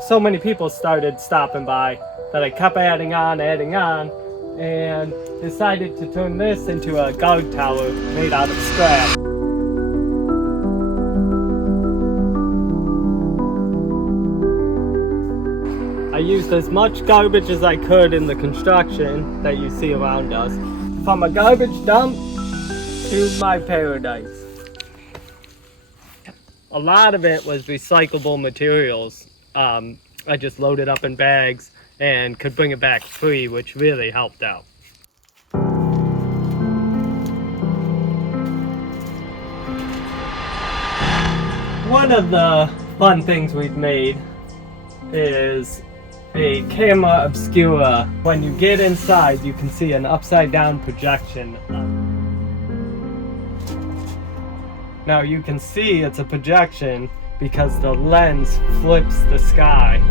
so many people started stopping by that I kept adding on, and decided to turn this into a guard tower made out of scrap. I used as much garbage as I could in the construction that you see around us. From a garbage dump to my paradise. A lot of it was recyclable materials. I just loaded up in bags and could bring it back free, which really helped out. One of the fun things we've made is a camera obscura. When you get inside, you can see an upside down projection. Now you can see it's a projection because the lens flips the sky.